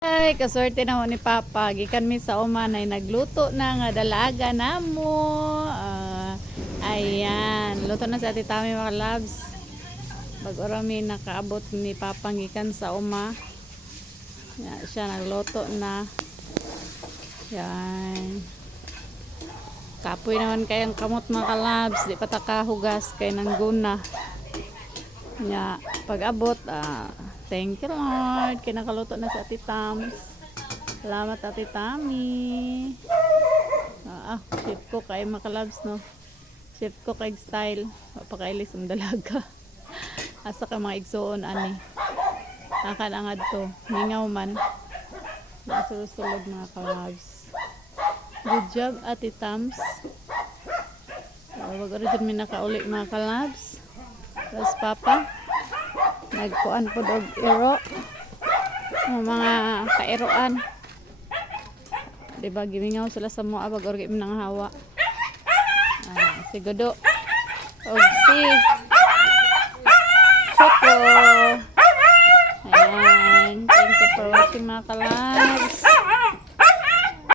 Ay, kaswerte na ho ni Papa. Gikan mi sa umanay nagluto na nga dalaga namo. Ayan, luto na sa ati Tami mga labs. Bago rami nakaabot ni Papa gikan sa uma. Yan, siya nagluto na. Yan. Kapoy naman kayang kamot mga labs. Di pa takahugas kay nangguna. Nya, pag abot, thank you Lord. Kinakaluto na sa Ati Tams. Salamat Ati Tami. Chef ko kay makalabs no. Chef ko kay style. Papakailis ang dalaga. Asa ka mga igsuon ani. Nakanangad to. Mingaw man. Nasusulod mga kalabs. Good job Ati Tams. Wag rin mi nakauli mga kalabs. Tapos Papa nagkuan po og iro mga kairoan, diba gimingaw sila sa mga abag orgi nang hawa. Si Godo og si Choco. Ayan, thank you for watching mga kalabs.